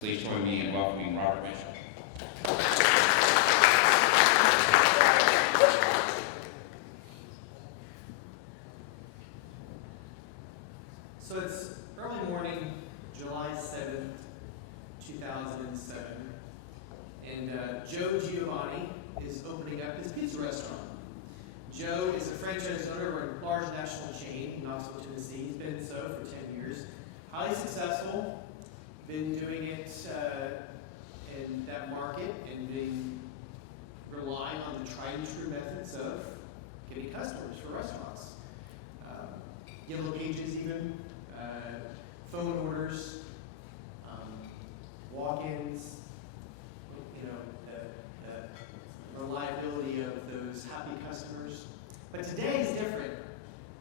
Please join me in welcoming Robert Mitchell. So it's early morning, July 7th, 2007, and Joe Giovanni is opening up his pizza restaurant. Joe is a franchise owner of a large national chain in Knoxville, Tennessee. He's been so for 10 years. Highly successful, been doing it in that market and been relying on the tried and true methods of getting customers for restaurants. Yellow pages even, phone orders, walk-ins, the reliability of those happy customers. But today is different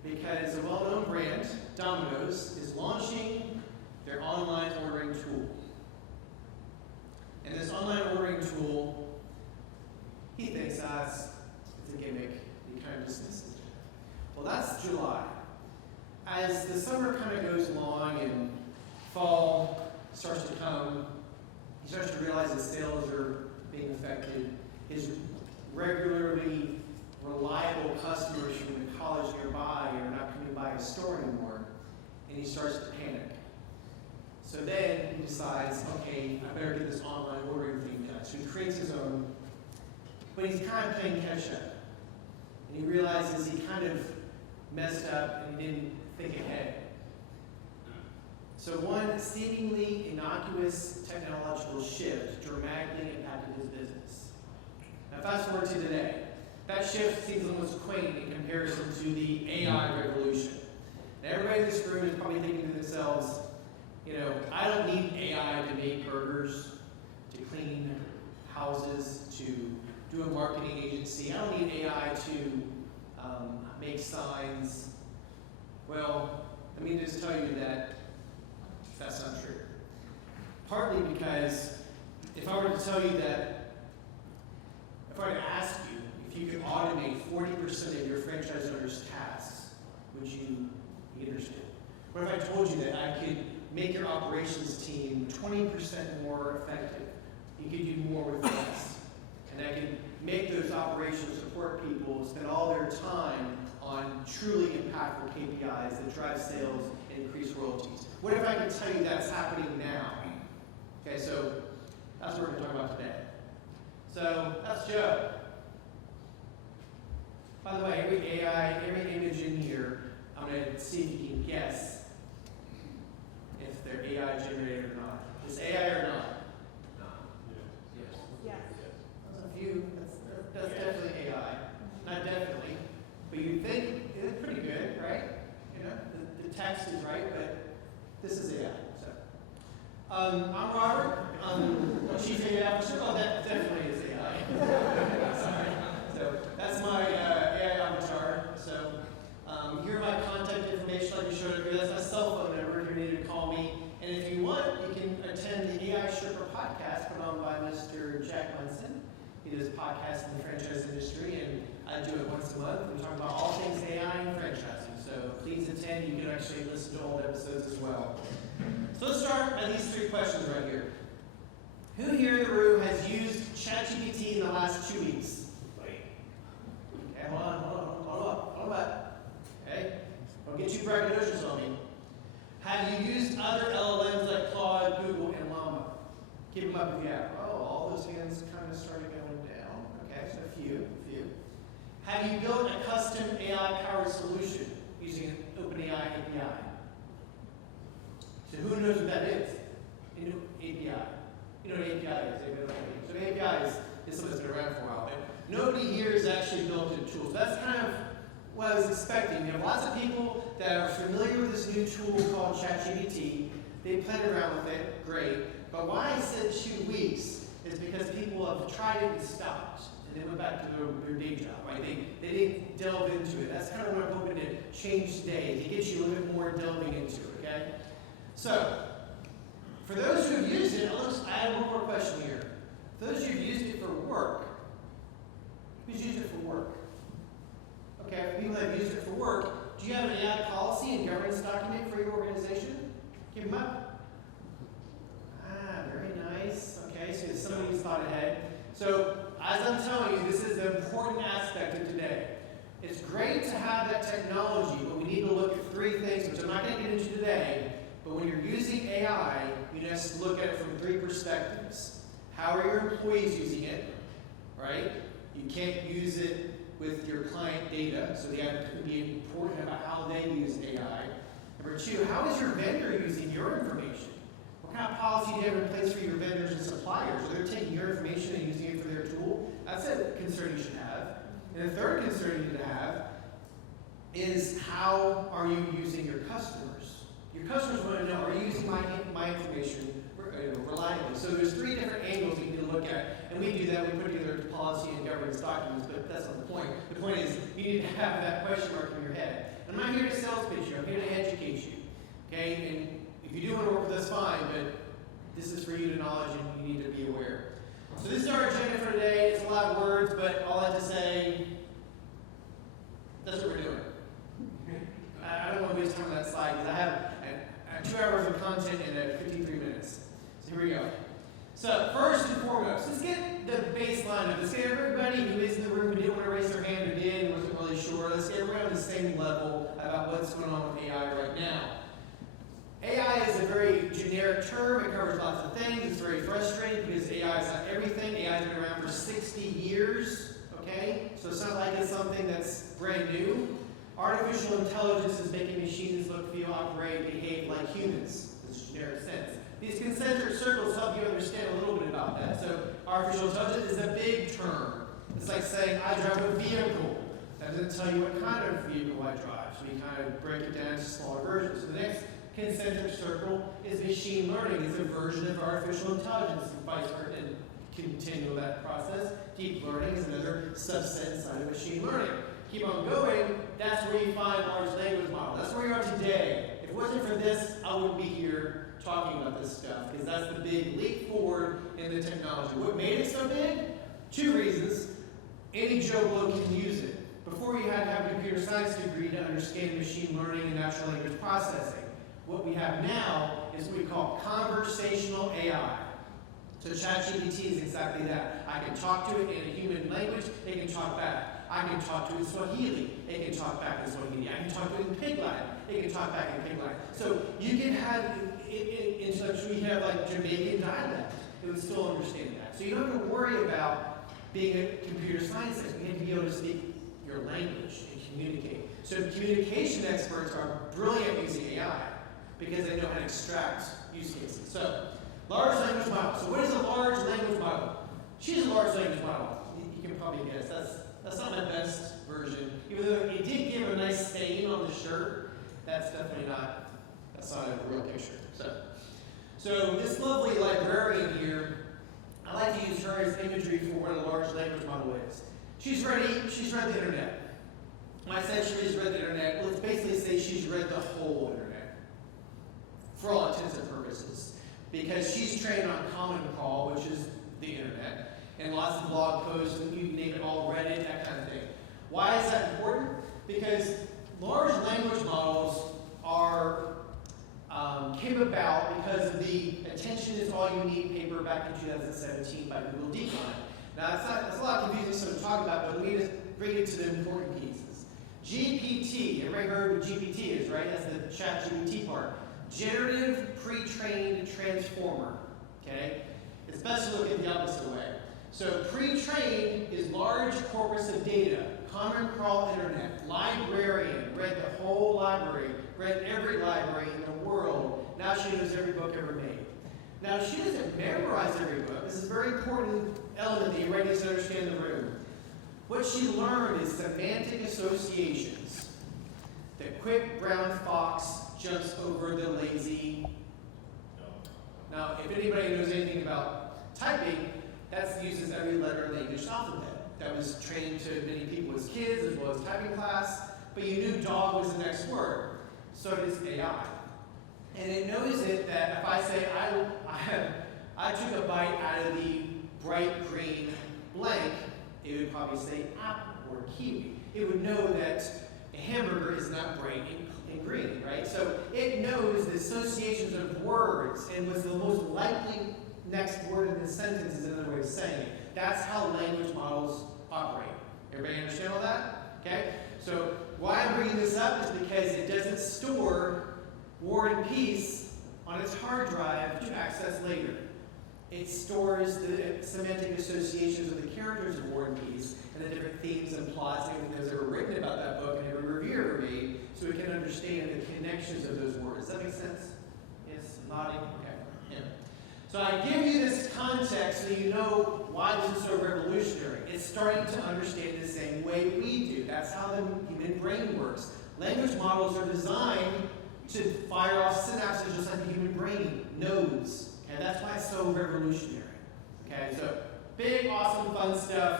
because a well-known brand, Domino's, is launching their online ordering tool. And this online ordering tool, he thinks it's a gimmick. He kind of dismisses it. Well, that's July. As the summer kind of goes along and fall starts to come, he starts to realize his sales are being affected. His regularly reliable customers from the college nearby are not coming by his store anymore, and he starts to panic. So then he decides, okay, I better get this online ordering thing done. So he creates his own, but he's kind of playing catch up. And he realizes he kind of messed up and he didn't think ahead. So one seemingly innocuous technological shift dramatically impacted his business. Now fast forward to today. That shift seems almost quaint in comparison to the AI revolution. Now everybody in this room is probably thinking to themselves, I don't need AI to make burgers, to clean houses, to do a marketing agency. I don't need AI to make signs. Well, let me just tell you that that's not true. Partly because if I were to tell you that, if I were to ask you if you could automate 40% of your franchise owner's tasks, would you be interested? What if I told you that I could make your operations team 20% more effective? You could do more with less. And I could make those operational support people spend all their time on truly impactful KPIs that drive sales and increase royalties. What if I could tell you that's happening now? Okay, so that's what we're going to talk about today. So that's Joe. By the way, every image in here, I'm going to see if you can guess if they're AI generated or not. Is AI or not? No. Yes. Yes. That's a few. That's definitely AI. Not definitely. But you think it's pretty good, right? The text is right, but this is AI. So, I'm Robert. I'm Chief AI Officer. Oh, that definitely is AI. Sorry. So that's my AI avatar. So here are my contact information like you showed up here. That's my cell phone number if you need to call me. And if you want, you can attend the AI Sherpa podcast put on by Mr. Jack Munson. He does podcasts in the franchise industry, and I do it once a month. We talk about all things AI and franchising. So please attend. You can actually listen to old episodes as well. So let's start by these three questions right here. Who here in the room has used ChatGPT in the last 2 weeks? Wait. Okay, hold on. Okay? Don't get too braggadocious on me. Have you used other LLMs like Claude, Google, and Llama? Keep them up if you have. Oh, all those hands kind of started going down. Okay, so a few. Have you built a custom AI-powered solution using an OpenAI API? So who knows what that is? API. You know what API is? So an API is something that's been around for a while. But nobody here has actually built a tool. So that's kind of what I was expecting. You have lots of people that are familiar with this new tool called ChatGPT. They played around with it. Great. But why I said 2 weeks is because people have tried it and stopped. And they went back to their day job, right? They didn't delve into it. That's kind of what I'm hoping to change today, to get you a little bit more delving into it, okay? So, for those who have used it, I have one more question here. For those who have used it for work, who's used it for work? Okay, for people that have used it for work, do you have an AI policy and governance document for your organization? Give them up. very nice. Okay, so somebody who's thought ahead. So as I'm telling you, this is the important aspect of today. It's great to have that technology, but we need to look at three things, which I'm not going to get into today. But when you're using AI, you have to look at it from three perspectives. How are your employees using it, right? You can't use it with your client data, so you have to be important about how they use AI. Number two, how is your vendor using your information? What kind of policy do you have in place for your vendors and suppliers? Are they taking your information and using it for their tool? That's a concern you should have. And the third concern you need to have is how are you using your customers? Your customers want to know, are you using my information reliably? So there's three different angles you need to look at, and we do that. We put together policy and governance documents, but that's not the point. The point is you need to have that question mark in your head. I'm not here to sales pitch you. I'm here to educate you. Okay? And if you do want to work with us, fine, but this is for you to knowledge and you need to be aware. So this is our agenda for today. It's a lot of words, but all I have to say, that's what we're doing. I don't want to waste time on that slide because I have 2 hours of content in 53 minutes. So here we go. So first and foremost, let's get the baseline of this. Let's get everybody who is in the room who didn't want to raise their hand, who did and wasn't really sure. Let's get everyone on the same level about what's going on with AI right now. AI is a very generic term. It covers lots of things. It's very frustrating because AI is not everything. AI has been around for 60 years, okay? So it's not like it's something that's brand new. Artificial intelligence is making machines look, feel, operate, behave like humans. It's a generic sense. These concentric circles help you understand a little bit about that. So artificial intelligence is a big term. It's like saying, I drive a vehicle. That doesn't tell you what kind of vehicle I drive. So we kind of break it down into smaller versions. So the next concentric circle is machine learning. It's a version of artificial intelligence and vice versa, and continue that process. Deep learning is another subset inside of machine learning. Keep on going, that's where you find large language model. That's where you are today. If it wasn't for this, I wouldn't be here talking about this stuff, because that's the big leap forward in the technology. What made it so big? 2 reasons. Any Joe Blow can use it. Before you had to have a computer science degree to understand machine learning and natural language processing. What we have now is what we call conversational AI. So ChatGPT is exactly that. I can talk to it in a human language, it can talk back. I can talk to it in Swahili, it can talk back in Swahili. I can talk to it in Pig Latin, it can talk back in Pig Latin. So you can have, in such we have like Jamaican dialect, it would still understand that. So you don't have to worry about being a computer scientist. You need to be able to speak your language and communicate. So communication experts are brilliant using AI because they know how to extract use cases. So large language model. So what is a large language model? She's a large language model. You can probably guess. That's not my best version. Even though it did give a nice stain on the shirt, that's definitely not, that's not a real picture. So this lovely librarian here, I like to use her as imagery for what a large language model is. She's read the internet. When I say she's read the internet, let's basically say she's read the whole internet. For all intents and purposes. Because she's trained on Common Call, which is the internet, and lots of blog posts, and you name it all, Reddit, that kind of thing. Why is that important? Because large language models are came about because of the Attention is All You Need paper back in 2017 by Google DeepMind. Now, it's a lot confusing stuff to talk about, but let me just bring it to the important pieces. GPT, everybody heard what GPT is, right? That's the ChatGPT part. Generative Pre-trained Transformer, okay? It's best to look at the opposite way. So pre-trained is large corpus of data, Common Crawl internet, librarian, read the whole library, read every library in the world. Now she knows every book ever made. Now she doesn't memorize every book. This is a very important element that you need to understand in the room. What she learned is semantic associations. The quick brown fox jumps over the lazy. Now, if anybody knows anything about typing, that uses every letter in the English alphabet. That was trained to many people as kids, as well as typing class, but you knew dog was the next word. So does AI. And it knows it that if I say, I took a bite out of the bright green blank, it would probably say apple or kiwi. It would know that it A hamburger is not bright and green, right? So it knows the associations of words and what's the most likely next word in the sentence is another way of saying it. That's how language models operate. Everybody understand all that? Okay? So why I'm bringing this up is because it doesn't store War and Peace on its hard drive to access later. It stores the semantic associations of the characters of War and Peace and the different themes and plots and everything that's ever written about that book and every review ever made, so it can understand the connections of those words. Does that make sense? Yes, nodding? Okay. Yeah. So I give you this context so you know why this is so revolutionary. It's starting to understand the same way we do. That's how the human brain works. Language models are designed to fire off synapses just like the human brain, nodes. And that's why it's so revolutionary. Okay, so big, awesome, fun stuff.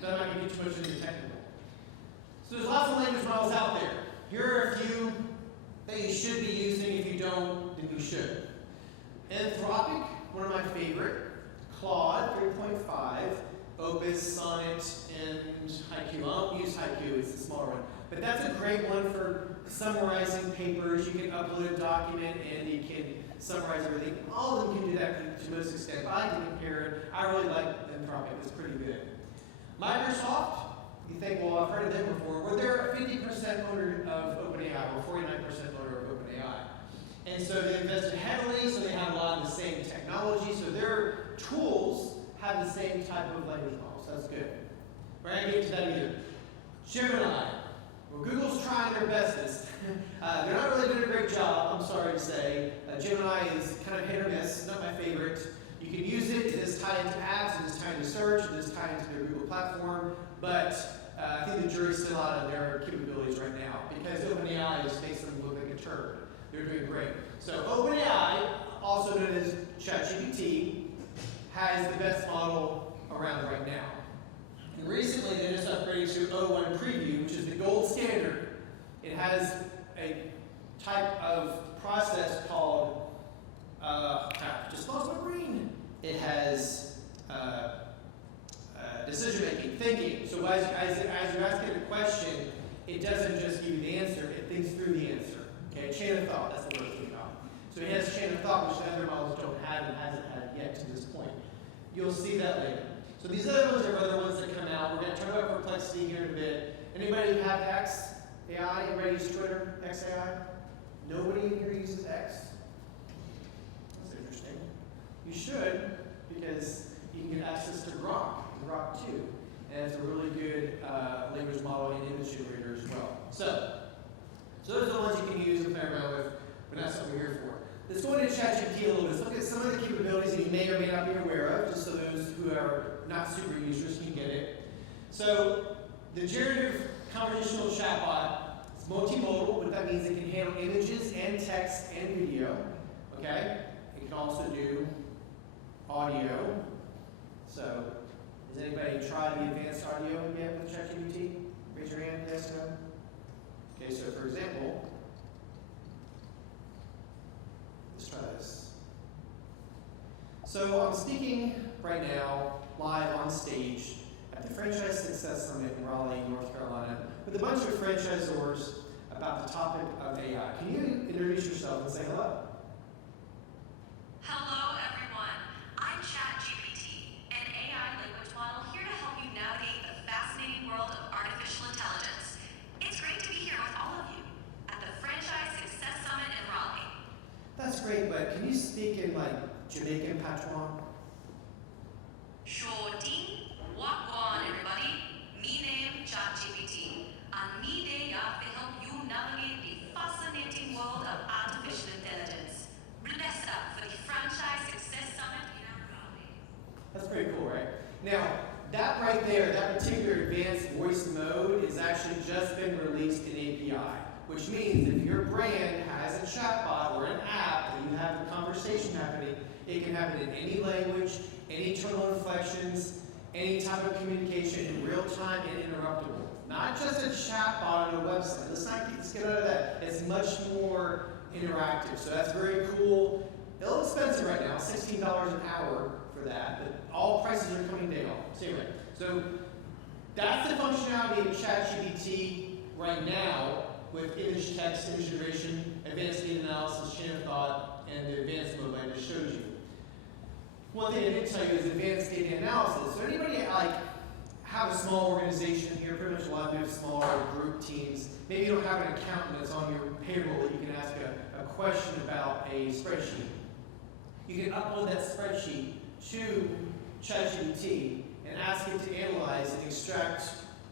But I'm not going to get too much into technical. So there's lots of language models out there. Here are a few that you should be using. If you don't, then you should. Anthropic, one of my favorite. Claude 3.5, Opus, Sonnet, and Haiku. I don't use Haiku, it's the smaller one. But that's a great one for summarizing papers. You can upload a document and you can summarize everything. All of them can do that to most extent. I can compare it. I really like Anthropic, it's pretty good. Microsoft, you think, well, I've heard of them before. Well, they're a 50% owner of OpenAI, or 49% owner of OpenAI. And so they invested heavily, so they have a lot of the same technology, so their tools have the same type of language models. That's good. We're not going to get to that either. Gemini. Well, Google's trying their bestest. They're not really doing a great job, I'm sorry to say. Gemini is kind of hit or miss, not my favorite. You can use it, it is tied into apps, it is tied into search, it is tied into their Google platform, but I think the jury's still out on their capabilities right now because OpenAI is facing them look like a turd. They're doing great. So OpenAI, also known as ChatGPT, has the best model around right now. And recently they just upgraded to O1 Preview, which is the gold standard. It has a type of process called, just lost my brain. It has decision-making, thinking. So as you're asking a question, it doesn't just give you the answer, it thinks through the answer. Okay, chain of thought, that's the word we got. So it has chain of thought, which the other models don't have and hasn't had yet to this point. You'll see that later. So these other ones are other ones that come out. We're going to turn over Perplexity here in a bit. Anybody have X AI? Anybody use Twitter, X AI? Nobody in here uses X? That's interesting. You should, because you can get access to Grok 2. And it's a really good language model and image generator as well. So those are the ones you can use and play around with, but that's what we're here for. Let's go into ChatGPT a little bit. Let's look at some of the capabilities that you may or may not be aware of, just so those who are not super users can get it. So the generative conversational chatbot is multimodal. What that means, it can handle images and text and video. Okay? It can also do audio. So has anybody tried the advanced audio yet with ChatGPT? Raise your hand, yes, no? Okay, so for example, let's try this. So I'm speaking right now, live on stage, at the Franchise Success Summit in Raleigh, North Carolina, with a bunch of franchisors about the topic of AI. Can you introduce yourself and say hello? Hello, everyone. I'm ChatGPT, an AI language model here to help you navigate the fascinating world of artificial intelligence. It's great to be here with all of you at the Franchise Success Summit in Raleigh. That's great, but can you speak in like Jamaican patois? Sure thing. Wagwan, everybody. Me name ChatGPT, and me day here to help you navigate the fascinating world of artificial intelligence. Bless up for the Franchise Success Summit in Raleigh. That's pretty cool, right? Now, that right there, that particular advanced voice mode is actually just been released in API, which means if your brand has a chatbot or an app and you have a conversation happening, it can happen in any language, any tonal inflections, any type of communication in real time and interruptible. Not just a chatbot on a website. Let's get out of that. It's much more interactive. So that's very cool. A little expensive right now, $16 an hour for that, but all prices are coming down. So anyway, so that's the functionality of ChatGPT. right now with image text, image generation, advanced data analysis, chain of thought, and the advanced mode I just showed you. One thing I didn't tell you is advanced data analysis. So anybody have a small organization here, pretty much a lot of you have smaller group teams. Maybe you don't have an accountant that's on your payroll that you can ask a question about a spreadsheet. You can upload that spreadsheet to ChatGPT and ask it to analyze and extract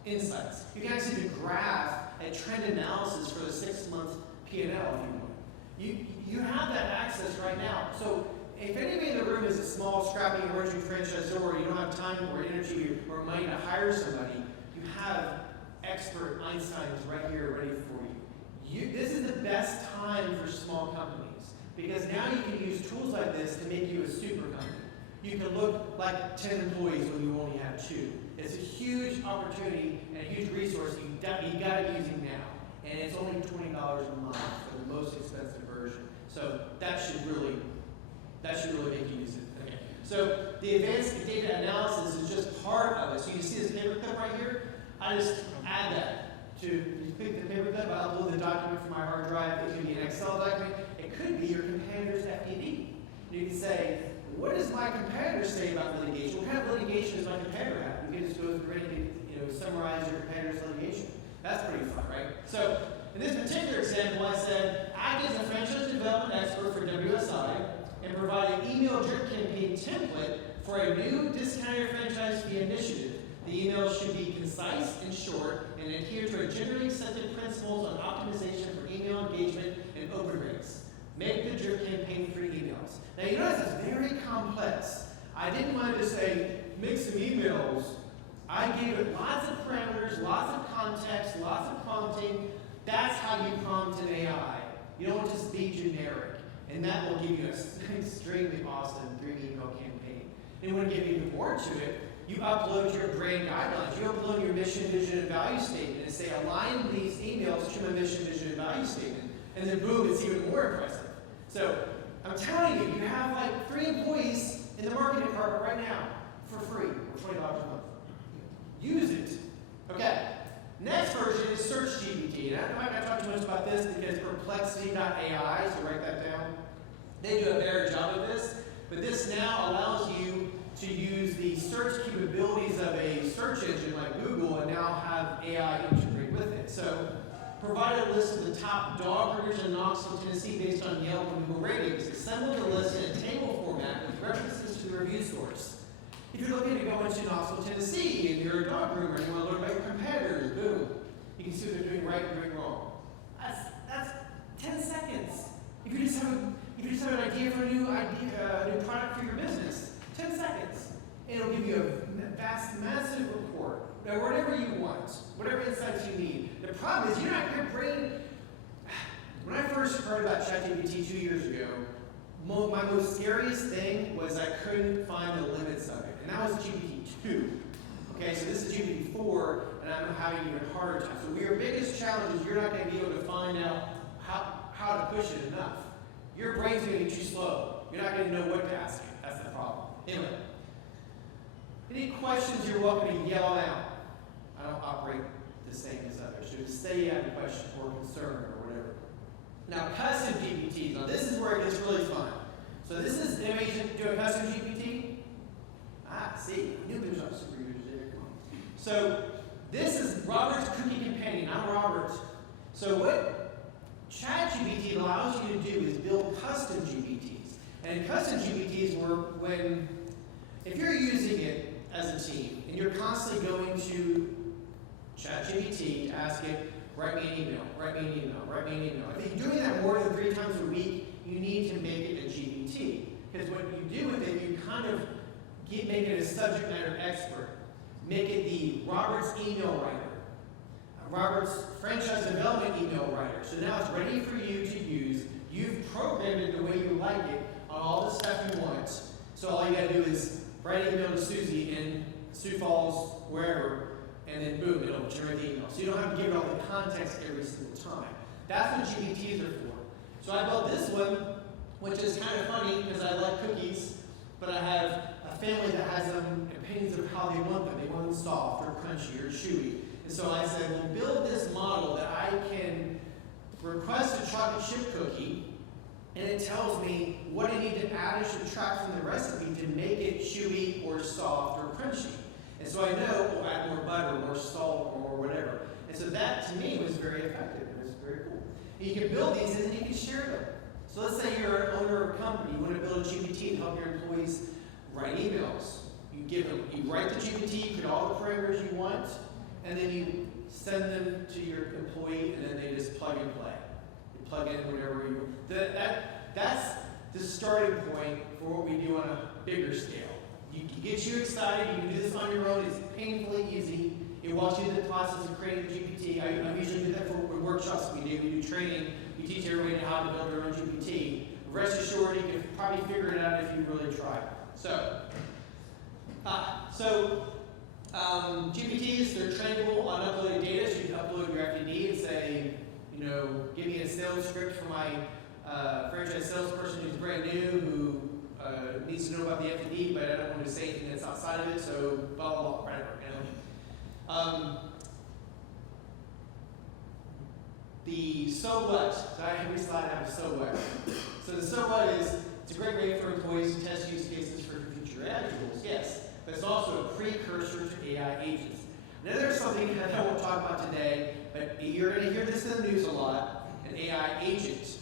insights. You can actually do graph a trend analysis for the 6-month P&L if you want. You have that access right now. So if anybody in the room is a small, scrappy, emerging franchisor, or you don't have time or energy or money to hire somebody, you have expert Einsteins right here ready for you. This is the best time for small companies because now you can use tools like this to make you a super company. You can look like 10 employees when you only have 2. It's a huge opportunity and a huge resource you got to be using now. And it's only $20 a month for the most expensive version. So that should really make you use it. Okay. So the advanced data analysis is just part of it. So you see this paperclip right here? I just add that to, you click the paperclip, I upload the document from my hard drive. It can be an Excel document. It could be your competitor's FDD. You can say, what does my competitor say about litigation? What kind of litigation does my competitor have? You can just go through and summarize your competitor's litigation. That's pretty fun, right? So in this particular example, I said, act as a franchise development expert for WSI and provide an email drip campaign template for a new discounted franchise fee initiative. The email should be concise and short and adhere to a generally accepted principles on optimization for email engagement and open rates. Make the drip campaign free emails. Now you notice it's very complex. I didn't want to just say, make some emails. I gave it lots of parameters, lots of context, lots of prompting. That's how you prompt an AI. You don't just be generic. And that will give you an extremely awesome 3-email campaign. And when you get even more to it, you upload your brand guidelines. You upload your mission, vision, and value statement and say, align these emails to my mission, vision, and value statement. And then boom, it's even more impressive. So I'm telling you, you have like 3 employees in the marketing department right now for free, or $20 a month. Use it. Okay. Next version is Search GPT. And I'm not going to talk too much about this because perplexity.ai, so write that down. They do a better job of this, but this now allows you to use the search capabilities of a search engine like Google and now have AI integrate with it. So provide a list of the top dog herders in Knoxville, Tennessee based on Yelp and Google ratings. Assemble the list in a table format with references to the review source. If you're looking to go into Knoxville, Tennessee, and you're a dog groomer and you want to learn about your competitors, boom, you can see what they're doing right and doing wrong. That's 10 seconds. If you just have an idea for a new product for your business, 10 seconds. And it'll give you a vast, massive report, or whatever you want, whatever insights you need. The problem is your brain. When I first heard about ChatGPT 2 years ago, my most scariest thing was I couldn't find the limits of it. And that was GPT-2. Okay, so this is GPT-4, and I'm having an even harder time. So your biggest challenge is you're not going to be able to find out how to push it enough. Your brain's going to be too slow. You're not going to know what to ask it. That's the problem. Anyway, any questions, you're welcome to yell out. I don't operate the same as others. So just say you have a question or concern or whatever. Now, custom GPTs. Now, this is where it gets really fun. So this is, anybody do a custom GPT? See, I knew there was some super users there. Come on. So this is Robert's Cookie Companion. I'm Robert. So what ChatGPT allows you to do is build custom GPTs. And custom GPTs were if you're using it as a team and you're constantly going to ChatGPT to ask it, write me an email, write me an email, write me an email. If you're doing that more than 3 times a week, you need to make it a GPT. Because what you do with it, you kind of make it a subject matter expert. Make it the Robert's email writer, Robert's franchise development email writer. So now it's ready for you to use. You've programmed it the way you like it on all the stuff you want. So all you got to do is write an email to Susie in Sioux Falls, wherever, and then boom, it'll generate the email. So you don't have to give it all the context every single time. That's what GPTs are for. So I built this one, which is kind of funny because I like cookies, but I have a family that has opinions of how they want them. They want them soft or crunchy or chewy. And so I said, well, build this model that I can request a chocolate chip cookie, and it tells me what I need to add or subtract from the recipe to make it chewy or soft or crunchy. And so I know, we'll add more butter, more salt, or whatever. And so that, to me, was very effective. It was very cool. And you can build these, and then you can share them. So let's say you're an owner of a company. You want to build a GPT to help your employees write emails. You write the GPT, you put all the parameters you want, and then you send them to your employee, and then they just plug and play. You plug in whatever you want. That's the starting point for what we do on a bigger scale. You get you excited. You can do this on your own. It's painfully easy. It walks you through the process of creating a GPT. I usually do that for workshops we do. We do training. You teach everybody how to build their own GPT. Rest assured, you can probably figure it out if you really try. GPTs, they're trainable on uploaded data. So you can upload your FTD and say, give me a sales script for my franchise salesperson who's brand new, who needs to know about the FTD, but I don't want to say anything that's outside of it, so blah, blah, blah, whatever. The so what, so every slide I have a so what. So the so what is, it's a great way for employees to test use cases for future AI tools, yes, but it's also a precursor to AI agents. Now there's something that I won't talk about today, but you're going to hear this in the news a lot, an AI agent.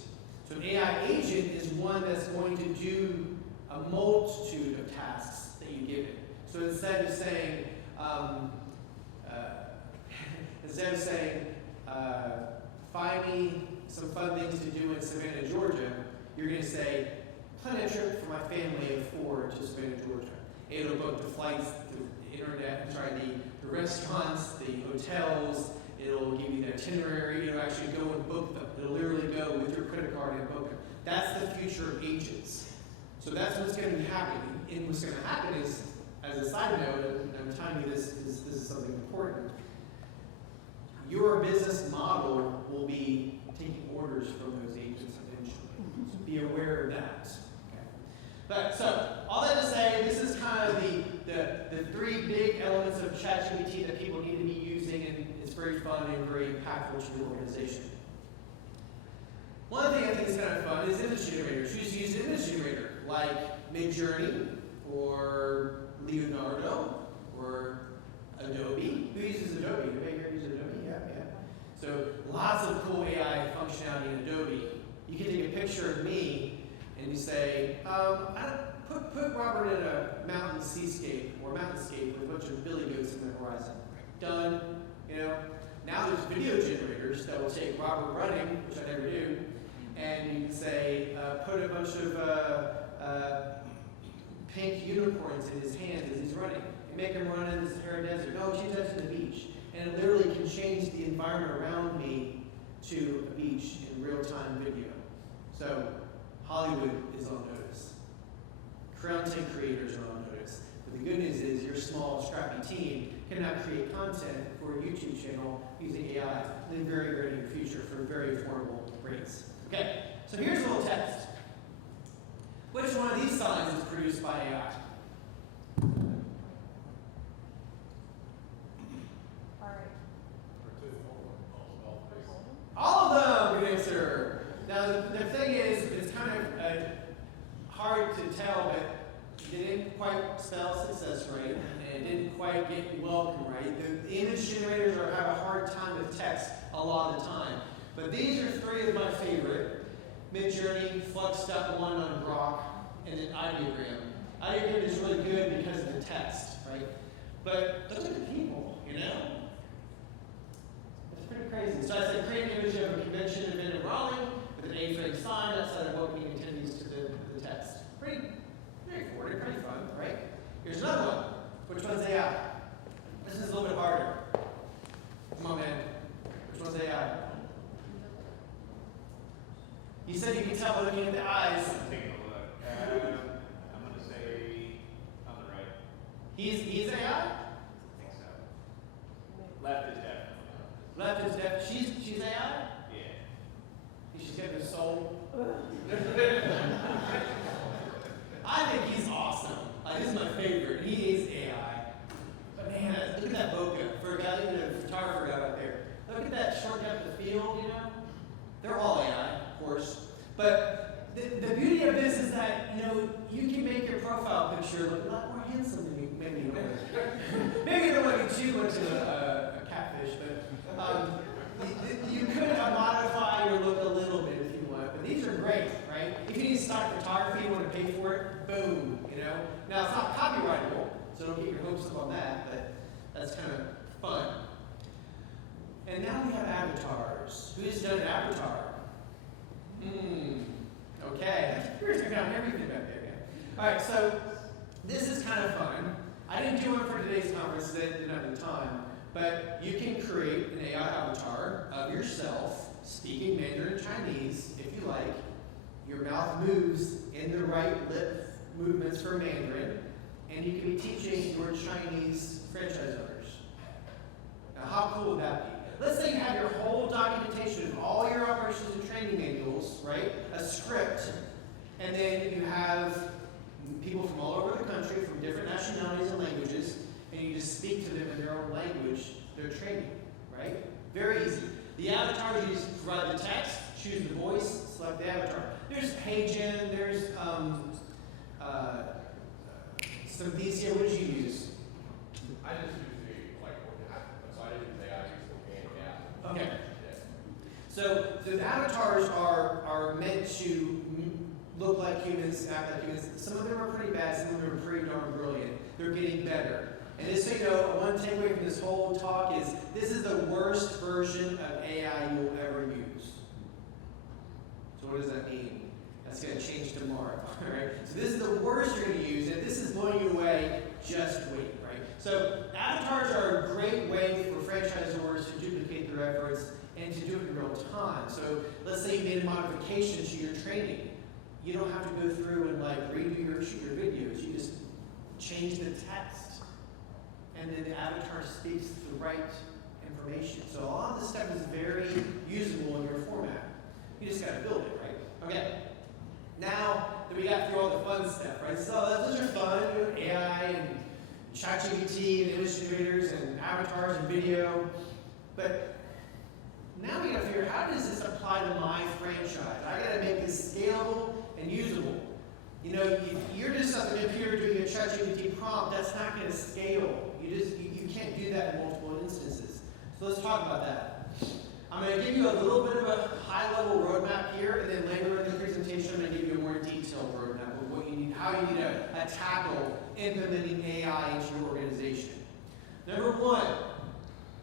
So an AI agent is one that's going to do a multitude of tasks that you give it. So instead of saying, find me some fun things to do in Savannah, Georgia, you're going to say, plan a trip for my family of 4 to Savannah, Georgia. It'll book the flights, the restaurants, the hotels. It'll give you the itinerary. It'll actually go and book them. It'll literally go with your credit card and book them. That's the future of agents. So that's what's going to be happening. And what's going to happen is, as a side note, and I'm telling you this is something important, your business model will be taking orders from those agents eventually. So be aware of that. Okay. But so, all that to say, this is kind of the 3 big elements of ChatGPT that people need to be using, and it's very fun and very impactful to your organization. One thing I think is kind of fun is image generators. You just use an image generator like Midjourney or Leonardo or Adobe. Who uses Adobe? Anybody here use Adobe? Yeah. So lots of cool AI functionality in Adobe. You can take a picture of me and you say, put Robert in a mountain seascape or mountainscape with a bunch of billy goats in the horizon. Done. Now there's video generators that will take Robert running, which I never do, and you can say, put a bunch of pink unicorns in his hands as he's running, and make him run in the Sahara Desert. No, change that to the beach. And it literally can change the environment around me to a beach in real-time video. So Hollywood is on notice. Content creators are on notice. But the good news is your small, scrappy team can now create content for a YouTube channel using AI in the very, very near future for very affordable rates. Okay, so here's a little test. Which one of these signs is produced by AI? All of them, good answer. Now the thing is, it's kind of hard to tell, but they didn't quite spell success right, and it didn't quite get welcome right. The image generators have a hard time with text a lot of the time. But these are 3 of my favorite. Midjourney, Flux.1 on Grok, and then Ideogram. Ideogram is really good because of the text, right? But look at the people, It's pretty crazy. So I said, create an image of a convention event in Raleigh with an A-frame sign outside of welcoming attendees to the text. Pretty straightforward, pretty fun, right? Here's another one. Which one's AI? This is a little bit harder. Come on, man. Which one's AI? You said you can tell by looking at the eyes. I'm taking a look. I'm going to say on the right. He's AI? I think so. Left is definitely. Left is deaf. She's AI? Yeah. She's getting a soul. I think he's awesome. This is my favorite. He is AI. But man, look at that bokeh. For a guy, a photographer lot more handsome than you maybe you know. Maybe you don't want to be too much of a catfish, but you could modify your look a little bit if you want. But these are great, right? If you need stock photography, you want to pay for it, boom, you know. Now it's not copyrightable, so don't get your hopes up on that, but that's kind of fun. And now we have avatars. Who's done an avatar? Okay. Here's down everything back there. Yeah. All right, so this is kind of fun. I didn't do one for today's conference because I didn't have the time, but you can create an AI avatar of yourself speaking Mandarin Chinese, if you like. Your mouth moves in the right lip movements for Mandarin, and you can be teaching your Chinese franchise owners. Now, how cool would that be? Let's say you have your whole documentation of all your operations and training manuals, right? A script, and then you have people from all over the country, from different nationalities and languages, and you just speak to them in their own language, their training, right? Very easy. The avatars, you just provide the text, choose the voice, select the avatar. There's Page-In, there's some of these here. What did you use? I just use the whiteboard. So I didn't use AI, I used the game. Okay. So the avatars are meant to look like humans, act like humans. Some of them are pretty bad, some of them are pretty darn brilliant. They're getting better. And just so you know, one takeaway from this whole talk is this is the worst version of AI you'll ever use. So what does that mean? That's going to change tomorrow, right? So this is the worst you're going to use, and if this is blowing you away, just wait, right? So avatars are a great way for franchisors to duplicate their efforts and to do it in real time. So let's say you made a modification to your training. You don't have to go through and like redo your videos. You just change the text, and then the avatar speaks the right information. So a lot of this stuff is very usable in your format. You just got to build it, right? Okay. Now that we got through all the fun stuff, right? So those are fun, you know, AI and ChatGPT and illustrators and avatars and video. But now we got to figure out, how does this apply to my franchise? I got to make this scalable and usable. You know, if you're just on the computer doing a ChatGPT prompt, that's not going to scale. You can't do that in multiple instances. So let's talk about that. I'm going to give you a little bit of a high-level roadmap here, and then later in the presentation, I'm going to give you a more detailed roadmap of what you need, how you need to tackle implementing AI into your organization. Number one,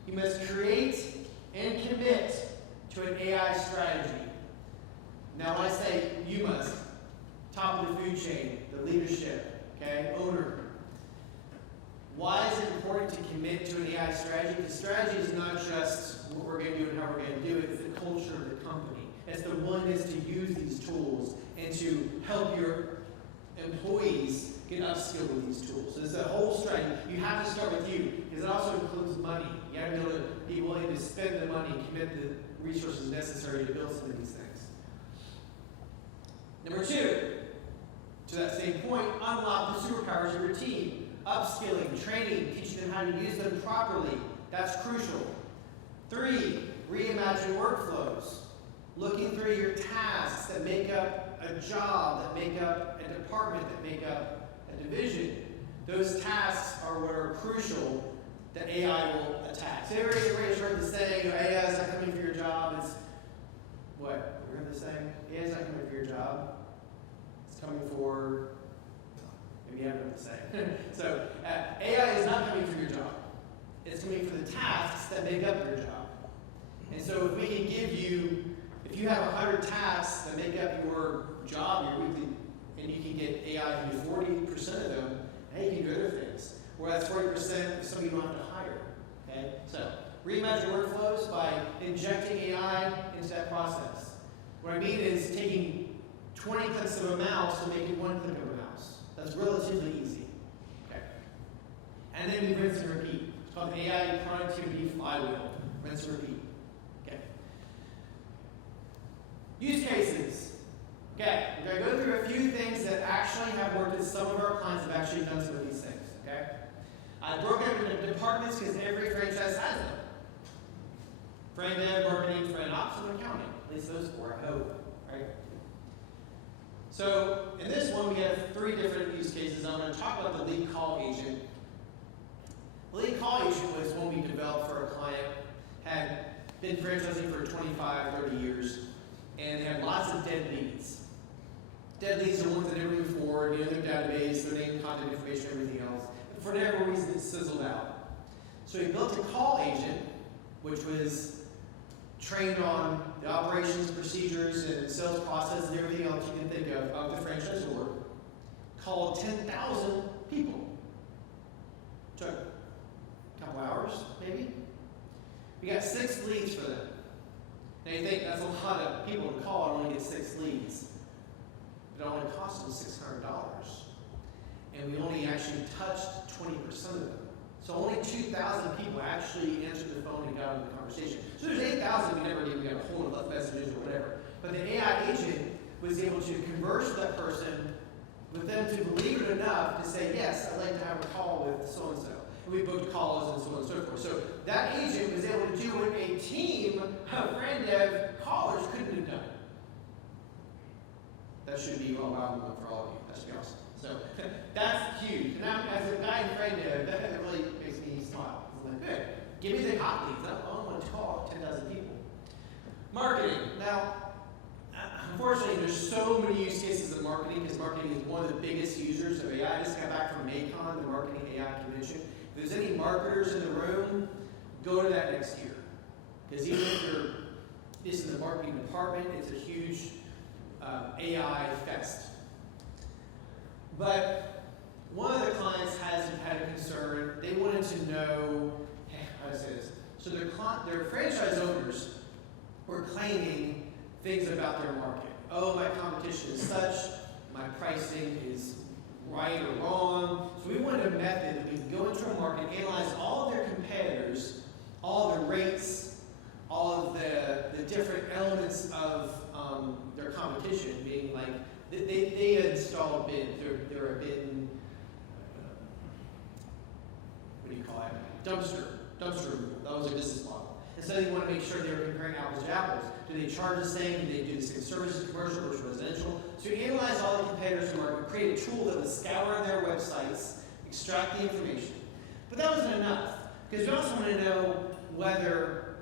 you must create and commit to an AI strategy. Now, when I say you must, top of the food chain, the leadership, okay, owner. Why is it important to commit to an AI strategy? Because strategy is not just what we're going to do and how we're going to do it. It's the culture of the company. It's the willingness to use these tools and to help your employees get upskilled with these tools. So it's a whole strategy. You have to start with you, because it also includes money. You have to be able to be willing to spend the money and commit the resources necessary to build some of these things. Number two, to that same point, unlock the superpowers of your team. Upskilling, training, teaching them how to use them properly. That's crucial. 3, reimagine workflows. Looking through your tasks that make up a job, that make up a department, that make up a division. Those tasks are what are crucial that AI will attack. So everybody's heard the saying, AI is not coming for your job. It's what? You heard the saying? AI is not coming for your job. It's coming for... Maybe you haven't heard the saying. So AI is not coming for your job. It's coming for the tasks that make up your job. And so if we can give you, if you have 100 tasks that make up your job, your weekly, and you can get AI to do 40% of them, now you can do other things. Whereas 40% of somebody you don't have to hire. Okay? So reimagine workflows by injecting AI into that process. What I mean is taking 20 clicks of a mouse to make it 1 click of a mouse. That's relatively easy. Okay. And then we rinse and repeat. It's called the AI productivity flywheel. Rinse and repeat. Okay. Use cases. Okay. We're going to go through a few things that actually have worked, and some of our clients have actually done some of these things. Okay. I broke them into departments because every franchise has them. Friend dev, marketing, friend ops, and accounting. At least those 4, I hope. Right? So in this one, we have 3 different use cases. I'm going to talk about the lead call agent. The lead call agent was one we developed for a client, had been franchising for 25, 30 years, and they had lots of dead leads. Dead leads are ones that never move forward, their database, their name, contact information, everything else. But for whatever reason, it sizzled out. So he built a call agent, which was trained on the operations, procedures, and sales process, and everything else you can think of the franchisor, called 10,000 people. Took a couple hours, maybe. We got 6 leads for them. Now you think that's a lot of people to call and only get 6 leads. It only cost them $600. And we only actually touched 20% of them. So only 2,000 people actually answered the phone and got into the conversation. So there's 8,000 we never even got a hold of, left messages or whatever. But the AI agent was able to converse with that person, with them to believe it enough to say, yes, I'd like to have a call with so-and-so. And we booked calls and so on and so forth. So that agent was able to do what a team of FranDev callers couldn't have done. That should be well valuable for all of you. That should be awesome. So that's huge. And now, as a guy in FranDev, that really makes me smile. I'm like, good. Give me the hot leads. I don't want to call 10,000 people. Marketing. Now, unfortunately, there's so many use cases of marketing because marketing is one of the biggest users of AI. I just got back from MACON, the Marketing AI Convention. If there's any marketers in the room, go to that next year. Because even if you're just in the marketing department, it's a huge AI fest. But one of the clients had a concern. They wanted to know, how to say this. So their franchise owners were claiming things about their market. Oh, my competition is such, my pricing is right or wrong. So we wanted a method that we could go into a market, analyze all of their competitors, all of the rates, all of the different elements of their competition, being like, they had installed bids. They're a bid, what do you call it? Dumpster removal. That was a business model. And so they want to make sure they were comparing apples to apples. Do they charge the same? Do they do the same services, commercial versus residential? So we analyzed all the competitors in the market, create a tool that would scour their websites, extract the information. But that wasn't enough, because we also want to know whether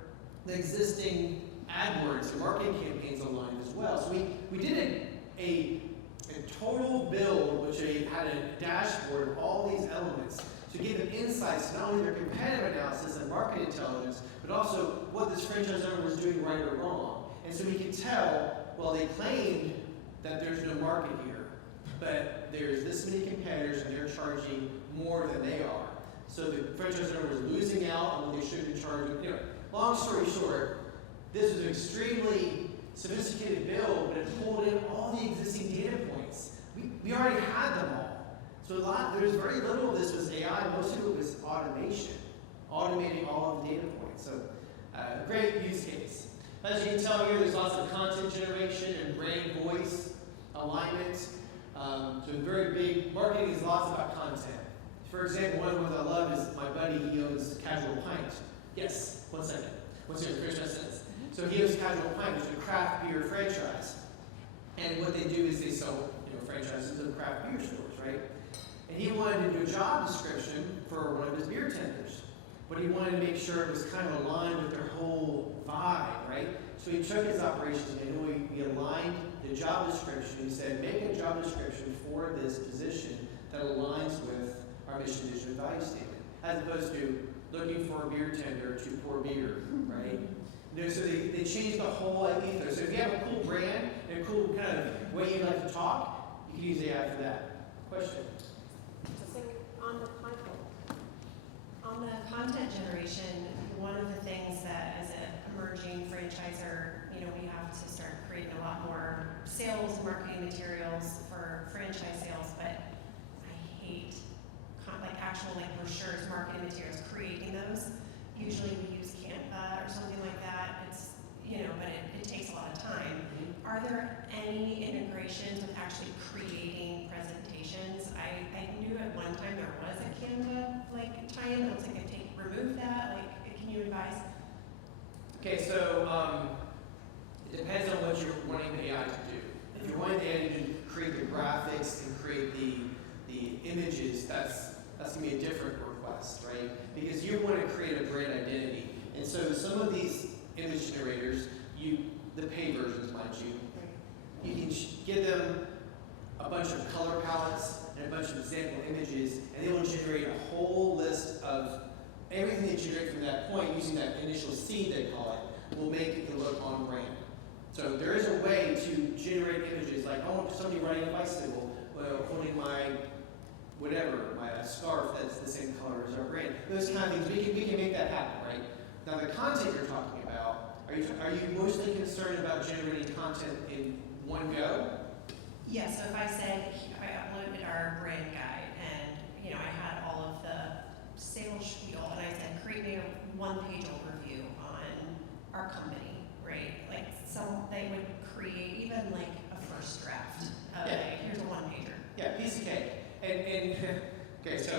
the existing AdWords and marketing campaigns aligned as well. So we did a total build, which had a dashboard of all these elements to give them insights to not only their competitive analysis and market intelligence, but also what this franchise owner was doing right or wrong. And so we could tell, well, they claimed that there's no market here, but there's this many competitors and they're charging more than they are. So the franchise owner was losing out on what they should be charging. Long story short, this was an extremely sophisticated build, but it pulled in all the existing data points. We already had them all. So there's very little of this was AI. Most of it was automation, automating all of the data points. So great use case. As you can tell here, there's lots of content generation and brain voice alignment. So very big. Marketing is lots about content. For example, one of the ones I love is my buddy, he owns Casual Pint. Yes, 1 second. What's your franchise sentence? So he owns Casual Pint, which is a craft beer franchise. And what they do is they sell franchises of craft beer stores, right? And he wanted to do a job description for one of his beer tenders. But he wanted to make sure it was kind of aligned with their whole vibe, right? So he took his operations and we aligned the job description. He said, make a job description for this position that aligns with our mission, vision, and value statement, as opposed to looking for a beer tender to pour beer, right? So they changed the whole ethos. So if you have a cool brand and a cool kind of way you like to talk, you can use AI for that. Question? On the content generation, one of the things that as an emerging franchisor, we have to start creating a lot more sales and marketing materials for franchise sales, but I hate actual brochures, marketing materials, creating those. Usually we use Canva or something like that. It's, but it takes a lot of time. Are there any integrations with actually creating presentations? I knew at one time there was a Canva tie-in. It looks like remove that. Can you advise? Okay, so it depends on what you're wanting the AI to do. If you're wanting the AI to create that's going to be a different request, right? Because you want to create a brand identity. And so some of these image generators, the paid versions, mind you can give them a bunch of color palettes and a bunch of example images, and they will generate a whole list of everything they generate from that point using that initial seed, they call it, will make it look on brand. So there is a way to generate images, like I want somebody riding a bicycle, holding my whatever, my scarf that's the same color as our brand. Those kind of things, we can make that happen, right? Now the content you're talking about, are you mostly concerned about generating content in one go? Yeah, so if I said, I uploaded our brand guide and, I had all of the sales spiel and I said, create me a one-page overview on our company, right? Like, they would create even like a first draft of here's a one-pager. Yeah, piece of cake. And okay, so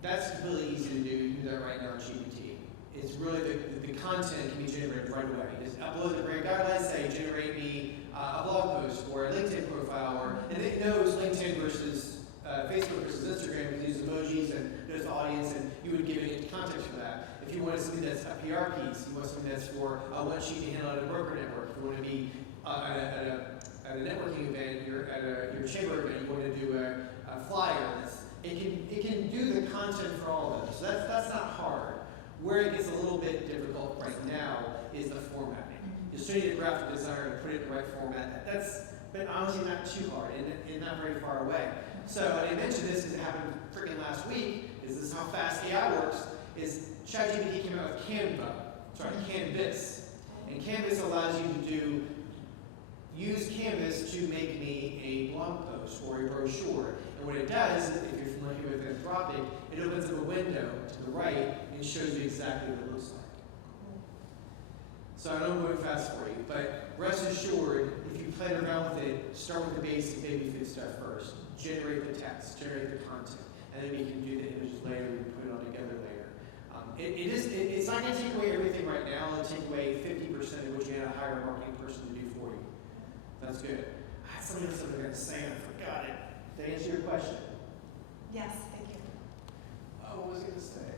that's really easy to do. You can do that right now in GPT. It's really the content can be generated right away. Just upload the brand guidelines, say generate me a blog post or a LinkedIn profile, and it knows LinkedIn versus Facebook versus Instagram. It uses emojis and knows the audience, and you would give it context for that. If you wanted something that's a PR piece, you want something that's for one sheet to handle at a broker network. If you want to be at a networking event, you're at your chamber event, you want to do a flyer. It can do the content for all of them. So that's not hard. Where it gets a little bit difficult right now is the formatting. You still need a graphic designer to put it in the right format. That's been honestly not too hard and not very far away. So I mentioned this because it happened freaking last week. Is this how fast AI works? Is ChatGPT came out with Canvas. And Canvas allows you to use Canvas to make me a blog post or a brochure. And what it does, if you're familiar with Anthropic, it opens up a window to the right and shows you exactly what it looks like. So I know I'm going fast for you, but rest assured, if you play around with it, start with the basic baby food stuff first. Generate the text, generate the content, and then we can do the images later, we can put it all together later. It's not going to take away everything right now. It'll take away 50% of what you had to hire a marketing person to do for you. That's good. I had something else I was going to say and I forgot it. To answer your question. Yes, thank you. Oh, what was I going to say?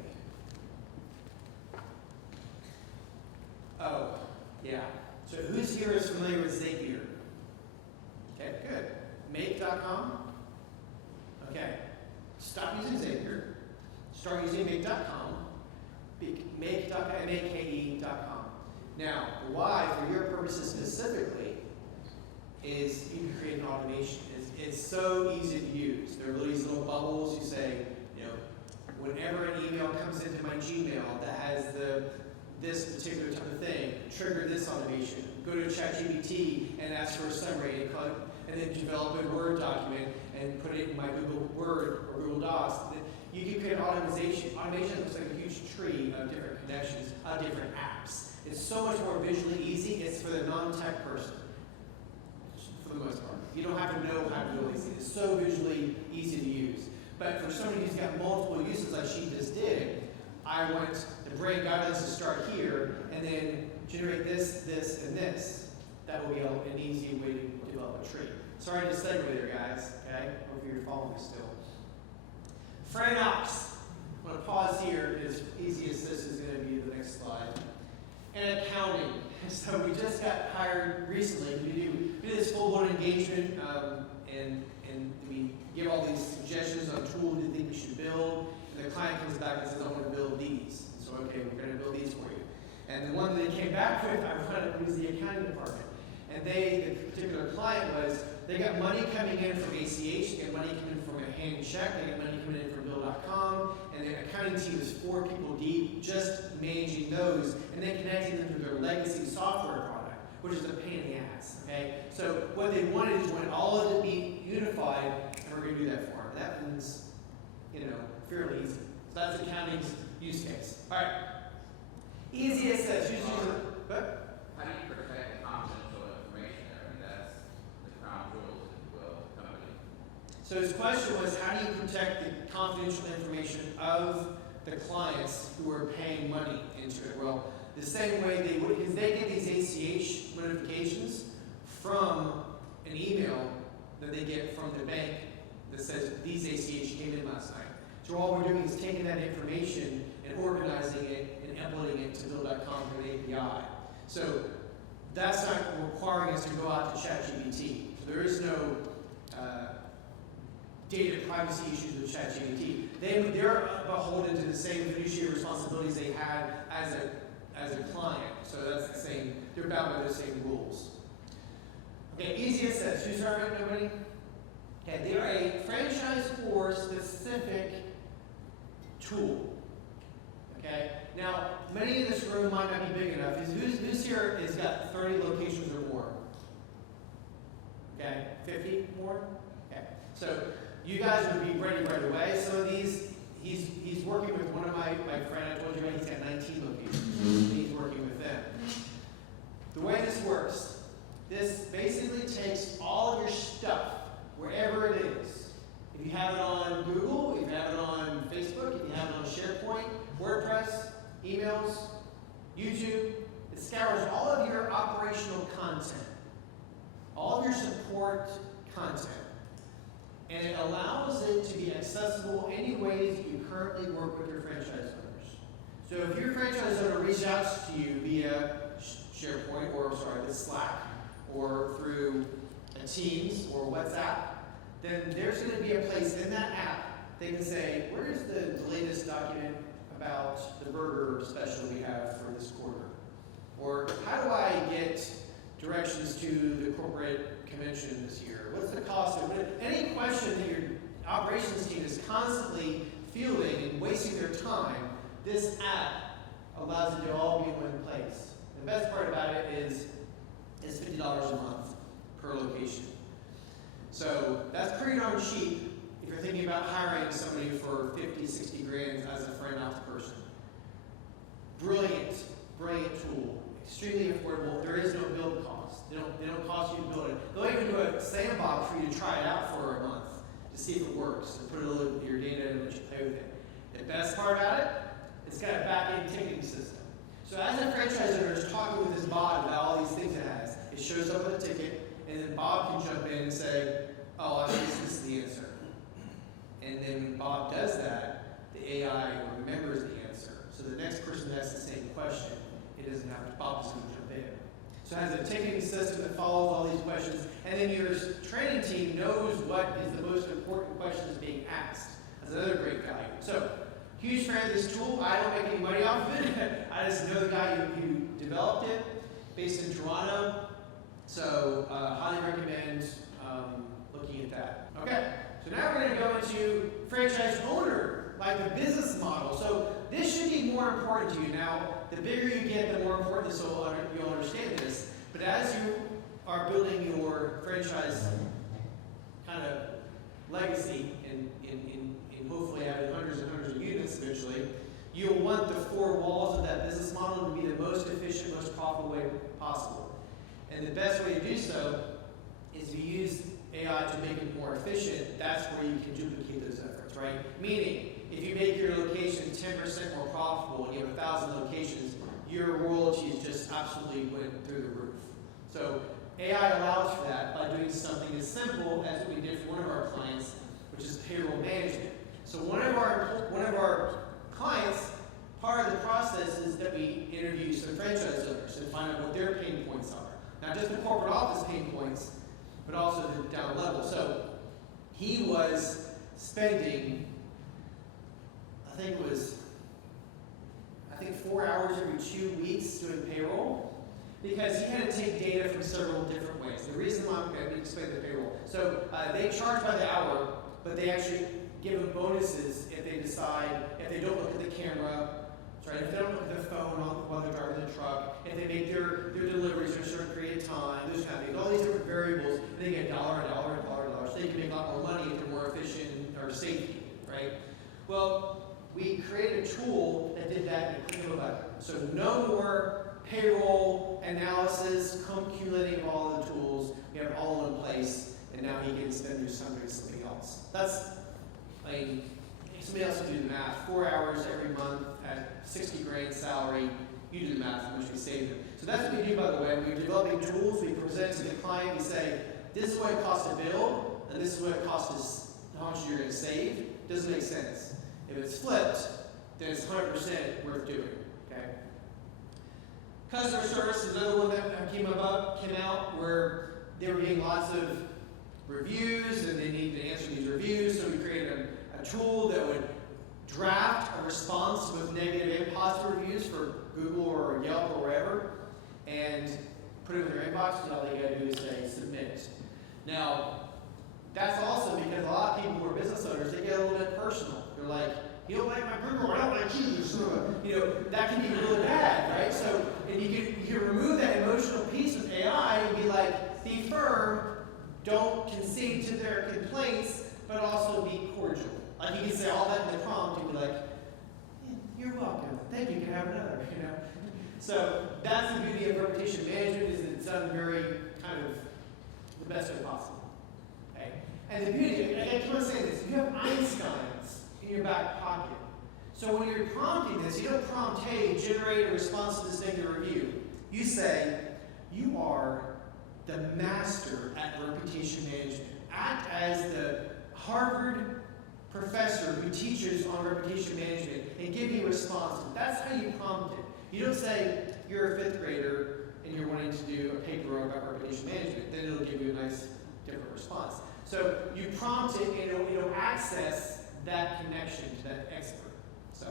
Oh, yeah. So who's here is familiar with Zapier? Okay, good. Make.com? Okay. Stop using Zapier. Start using Make.com. Make.com. Now, why, for your purposes specifically, is you can create an automation. It's so easy to use. There are these little bubbles. You say, whenever an email comes into my Gmail that has this particular type of thing, trigger this automation. Go to ChatGPT and ask for a summary and then develop a Word document and put it in my Google Word or Google Docs. You can create automation. Automation looks like a huge tree of different connections, of different apps. It's so much more visually easy. It's for the non-tech person, for the most part. You don't have to know how to do all these things. It's so visually easy to use. But for somebody who's got multiple uses like she just did, I want the brand guidelines to start here and then generate this, this, and this. That will be an easy way to develop a tree. Sorry to segue there, guys. Okay? Hope you're following me still. FranOps. I'm going to pause here. As easy as this is going to be the next slide. And accounting. So we just got hired recently. We do this full-blown engagement, and we give all these suggestions on tools we think we should build. And the client comes back and says, I want to build these. So, okay, we're going to build these for you. And the one that they came back with, ironically, was the accounting department. And the particular client was, they got money coming in from ACH, they got money coming from a hand check, they got money coming in from Bill.com, and the accounting team was 4 people deep, just managing those, and then connecting them to their legacy software product, which is a pain in the ass, okay? So what they wanted is want all of it to be unified, and we're going to do that for them. That one's, fairly easy. So that's accounting's use case. All right. Easy as this. But How do you protect the confidential information? I mean, that's the crown jewels, if you will, of the company. So his question was, how do you protect the confidential information of the clients who are paying money into it? Well, the same way they would, because they get these ACH notifications from an email that they get from the bank that says these ACH came in last night. So all we're doing is taking that information and organizing it and uploading it to Bill.com through an API. So that's not requiring us to go out to ChatGPT. So there is no data privacy issues with ChatGPT. They're beholden to the same fiduciary responsibilities they had as a client. So that's the same. They're bound by those same rules. Okay, easy as this. Who's starting? Nobody? Okay, they're a franchise or specific tool. Okay. Now, many in this room might not be big enough. Who's here has got 30 locations or more? Okay, 50 more? Okay. So you guys would be ready right away. Some of these, he's working with one of my friend, I told you about, he's got 19 locations. He's working with them. The way this works, this basically takes all of your stuff, wherever it is. If you have it on Google, if you have it on Facebook, if you have it on SharePoint, WordPress, emails, YouTube, it scours all of your operational content, all of your support content, and it allows it to be accessible any ways you currently work with your franchise owners. So if your franchise owner reaches out to you via SharePoint, with Slack, or through a Teams or WhatsApp, then there's going to be a place in that app they can say, where's the latest document about the burger special we have for this quarter? Or how do I get directions to the corporate convention this year? What's the cost of it? Any question that your operations team is constantly fielding and wasting their time, this app allows it to all be in one place. The best part about it is it's $50 a month per location. So that's pretty darn cheap if you're thinking about hiring somebody for 50, 60 grand as a front office person. Brilliant tool. Extremely affordable. There is no build cost. They don't cost you to build it. They'll even do a sandbox for you to try it out for a month to see if it works, and put a little of your data in and let you play with it. The best part about it, it's got a back-end ticketing system. So as a franchise owner is talking with his bot about all these things it has, it shows up with a ticket, and then Bob can jump in and say, oh, I think this is the answer. And then when Bob does that, the AI remembers the answer. So the next person that asks the same question, it doesn't have to, Bob doesn't jump in. So it has a ticketing system that follows all these questions, and then your training team knows what is the most important questions being asked. That's another great value. So, huge fan of this tool. I don't make any money off of it. I just know the guy who developed it, based in Toronto. So, highly recommend looking at that. Okay, so now we're going to go into franchise owner, like the business model. So this should be more important to you. Now, the bigger you get, the more important this will, you'll understand this. But as you are building your franchise kind of legacy and hopefully having hundreds and hundreds of units eventually, you'll want the four walls of that business model to be the most efficient, most profitable way possible. And the best way to do so is to use AI to make it more efficient. That's where you can duplicate those efforts, right? Meaning, if you make your location 10% more profitable and you have 1,000 locations, your royalties just absolutely went through the roof. So AI allows for that by doing something as simple as what we did for one of our clients, which is payroll management. So one of our clients, part of the process is that we interview some franchise owners and find out what their pain points are. Not just the corporate office pain points, but also the down level. So he was spending, I think 4 hours every 2 weeks doing payroll, because he had to take data from several different ways. The reason why I'm going to explain the payroll. So they charge by the hour, but they actually give them bonuses if they don't look at the camera, right? If they don't look at their phone while they're driving the truck, if they make their deliveries in a certain period of time, those kind of things. All these different variables, and they get $1, $1, $1, so they can make a lot more money if they're more efficient or safety, right? Well, we created a tool that did that in a click of a button. So no more payroll analysis, accumulating of all the tools. We have it all in place, and now he can spend his time doing something else. Somebody else can do the math. 4 hours every month at 60 grand salary. You do the math, how much we save them. So that's what we do, by the way. We're developing tools. We present to the client. We say, this is what it costs to build, and this is what it costs how much you're going to save, doesn't make sense. If it's flipped, then it's 100% worth doing. Okay. Customer service is another one that came out where they were getting lots of reviews and they needed to answer these reviews. So we created a tool that would draft a response with negative and positive reviews for Google or Yelp or wherever, and put it in their inbox, and all they got to do is say submit. Now, that's also because a lot of people who are business owners, they get a little bit personal. They're like, you don't like my Google, I don't like you. So, that can be really bad, right? So, and you can remove that emotional piece with AI and be like, be firm, don't concede to their complaints, but also be cordial. Like you can say all that in the prompt and be like, yeah, you're welcome. Thank you. Can have another. So that's the beauty of reputation management, is that it's done very kind of the best way possible. Okay? And the beauty, I keep on saying this, you have Einsteins in your back pocket. So when you're prompting this, you don't prompt, hey, generate a response to this negative review. You say, you are the master at reputation management. Act as the Harvard professor who teaches on reputation management and give me a response. That's how you prompt it. You don't say you're a 5th grader and you're wanting to do a paper about reputation management. Then it'll give you a nice different response. So you prompt it and it'll access that connection to that expert. So,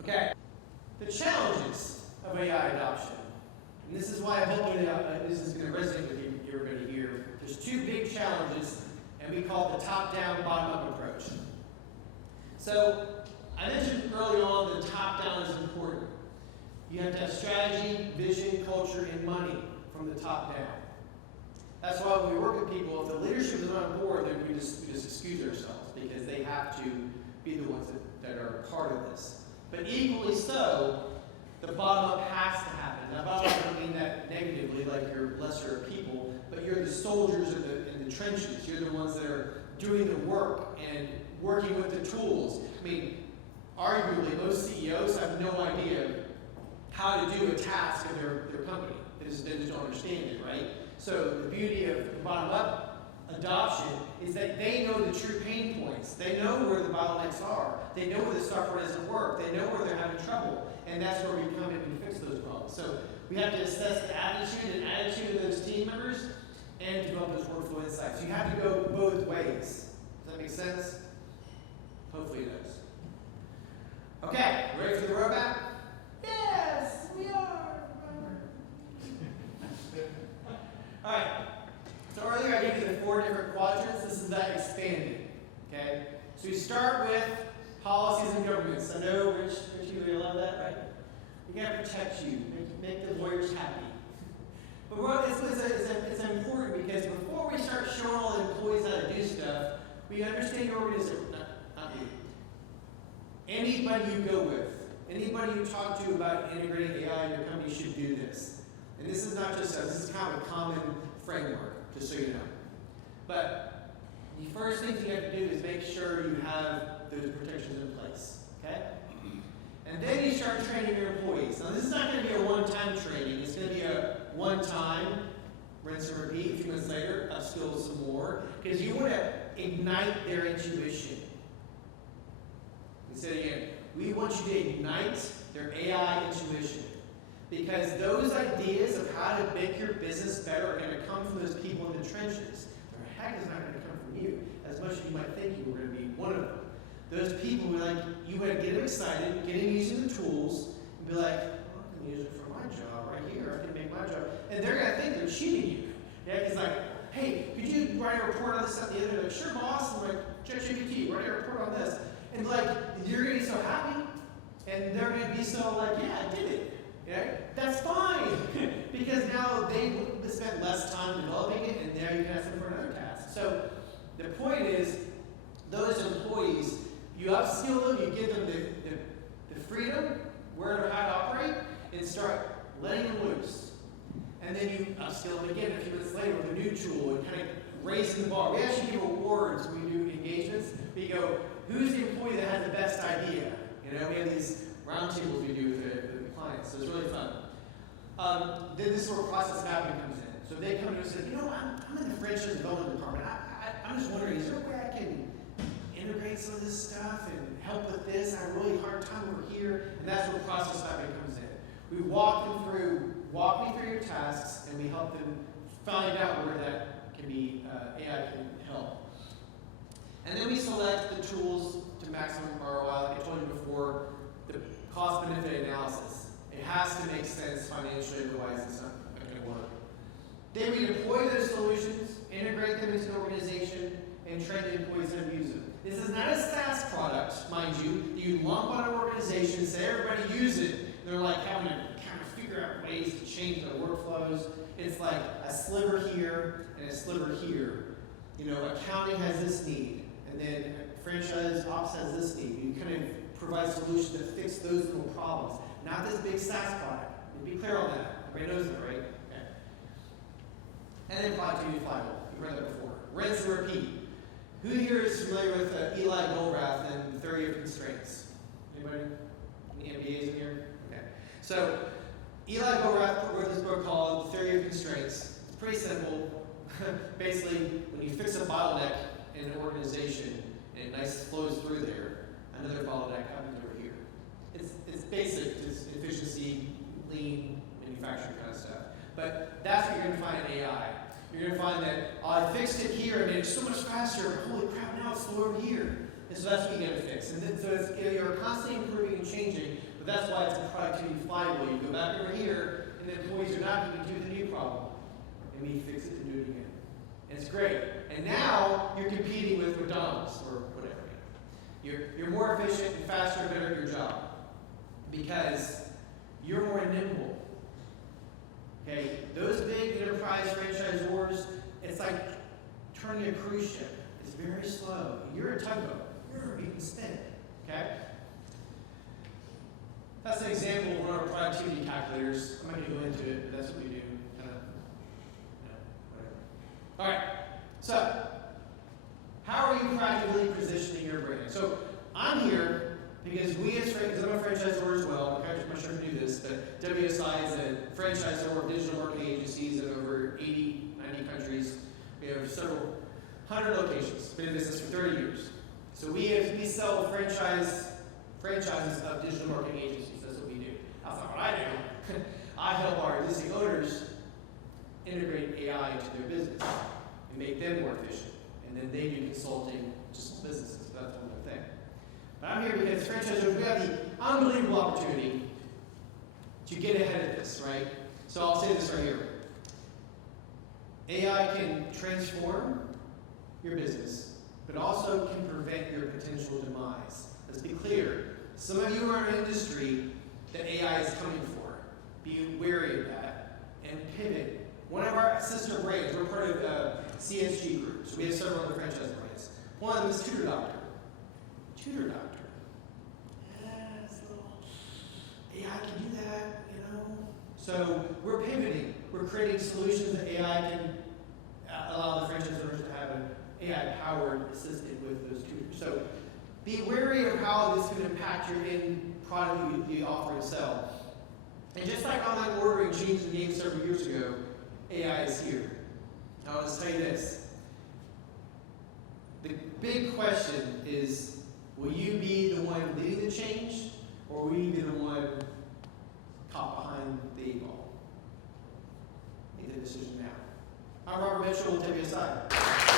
okay. The challenges of AI adoption. And this is why I hope this is going to resonate with you, everybody here. There's 2 big challenges, and we call it the top-down, bottom-up approach. So, I mentioned early on that top-down is important. You have to have strategy, vision, culture, and money from the top down. That's why when we work with people, if the leadership is not on board, then we just excuse ourselves, because they have to be the ones that are part of this. But equally so, the bottom-up has to happen. Now, bottom-up doesn't mean that negatively, like you're lesser people, but you're the soldiers in the trenches. You're the ones that are doing the work and working with the tools. I mean, arguably, most CEOs have no idea how to do a task of their company. They just don't understand it, right? So the beauty of the bottom-up adoption is that they know the true pain points. They know where the bottlenecks are. They know where the software doesn't work. They know where they're having trouble. And that's where we come in and fix those problems. So we have to assess the attitude of those team members and develop those workflow insights. You have to go both ways. Does that make sense? Hopefully it does. Okay, ready for the roadmap? Yes, we are. All right. So earlier I gave you the 4 different quadrants. This is that expanded. Okay. So we start with policies and governments. I know Rich, you love that, right? We got to protect you, make the lawyers happy. But it's important because before we start showing all the employees how to do stuff, we understand your organization. Not you. Anybody you go with, anybody you talk to about integrating AI in your company should do this. And this is not just us, this is kind of a common framework, just so you know. But the first thing you have to do is make sure you have those protections in place, okay? And then you start training your employees. Now this is not going to be a one-time training, it's going to be a one-time, rinse and repeat, a few months later, upskill some more, because you want to ignite their intuition. We say it again, we want you to ignite their AI intuition. Because those ideas of how to make your business better are going to come from those people in the trenches. The heck is not going to come from you, as much as you might think you were going to be one of them. Those people who you would get them excited, get them using the tools, and be like, well, I can use it for my job right here. I can make my job. And they're going to think they're cheating you. Yeah, it's like, hey, could you write a report on this, that, and the other? Like, sure, boss. I'm like, ChatGPT, write a report on this. And like, you're going to be so happy, and they're going to be so like, yeah, I did it. Yeah, that's fine, because now they spent less time developing it, and now you can ask them for another task. So the point is, those employees, you upskill them, you give them the freedom, where to how to operate, and start letting them loose. And then you upskill them again a few minutes later with a new tool and kind of raising the bar. We actually give awards when we do engagements. We go, who's the employee that has the best idea? We have these roundtables we do with the clients, so it's really fun. Then this sort of process mapping comes in. So they come to us and say, I'm in the franchise development department. I'm just wondering, is there a way I can integrate some of this stuff and help with this? I have a really hard time over here. And that's where process mapping comes in. We walk me through your tasks, and we help them find out where that can be, AI can help. And then we select the tools to maximum ROI. Like I told you before, the cost-benefit analysis. It has to make sense financially, otherwise it's not going to work. Then we deploy those solutions, integrate them into the organization, and train the employees how to use them. This is not a SaaS product, mind you. You lump on an organization, say everybody use it. They're like having to kind of figure out ways to change their workflows. It's like a sliver here and a sliver here. You know, accounting has this need, and then franchise ops has this need. You kind of provide solutions that fix those little problems. Not this big SaaS product. Be clear on that. Everybody knows that, right? Okay. And then flywheel. You've read that before. Rinse and repeat. Who here is familiar with Eli Goldrath and the Theory of Constraints? Anybody? Any MBAs in here? Okay. So Eli Goldrath wrote this book called The Theory of Constraints. It's pretty simple. Basically, when you fix a bottleneck in an organization and it nice flows through there, another bottleneck happens over here. It's basic. It's efficiency, lean, manufacturing kind of stuff. But that's what you're going to find in AI. You're going to find that, I fixed it here and it's so much faster, but holy crap, now it's slow over here. And so that's what you got to fix. And then, so it's, you're constantly improving and changing, but that's why it's a productivity flywheel. You go back over here, and the employees are not going to do the new problem. And we fix it and do it again. And it's great. And now you're competing with McDonald's or whatever. You're more efficient and faster and better at your job because you're more nimble. Okay, those big enterprise franchisors, it's like turning a cruise ship. It's very slow. You're a tugboat. You can spin it. Okay? That's an example of one of our productivity calculators. I'm not going to go into it, but that's what we do. Kind of, whatever. All right. So, how are you practically positioning your brand? So, I'm here because we as because I'm a franchisor as well. I'm not sure if you knew this, but WSI is a franchisor of digital marketing agencies in over 80, 90 countries. We have several hundred locations. Been in business for 30 years. So we sell franchises of digital marketing agencies. That's what we do. That's not what I do. I help our existing owners integrate AI into their business and make them more efficient. And then they do consulting to small businesses. That's one other thing. But I'm here because franchisors, we have the unbelievable opportunity to get ahead of this, right? So I'll say this right here. AI can transform your business, but also can prevent your potential demise. Let's be clear. Some of you are in an industry that AI is coming for. Be wary of that and pivot. One of our sister brands, we're part of CSG Group, so we have several other franchise brands. One of them is Tutor Doctor. Tutor Doctor. Yes, AI can do that, you know. So we're pivoting. We're creating solutions that AI can allow the franchise owners to have an AI-powered assistant with those tutors. So be wary of how this can impact your end product you offer and sell. And just like online ordering changed the game several years ago, AI is here. Now let's tell you this. The big question is, will you be the one leading the change, or will you be the one caught behind the eight ball? Make the decision now. I'm Robert Mitchell with WSI.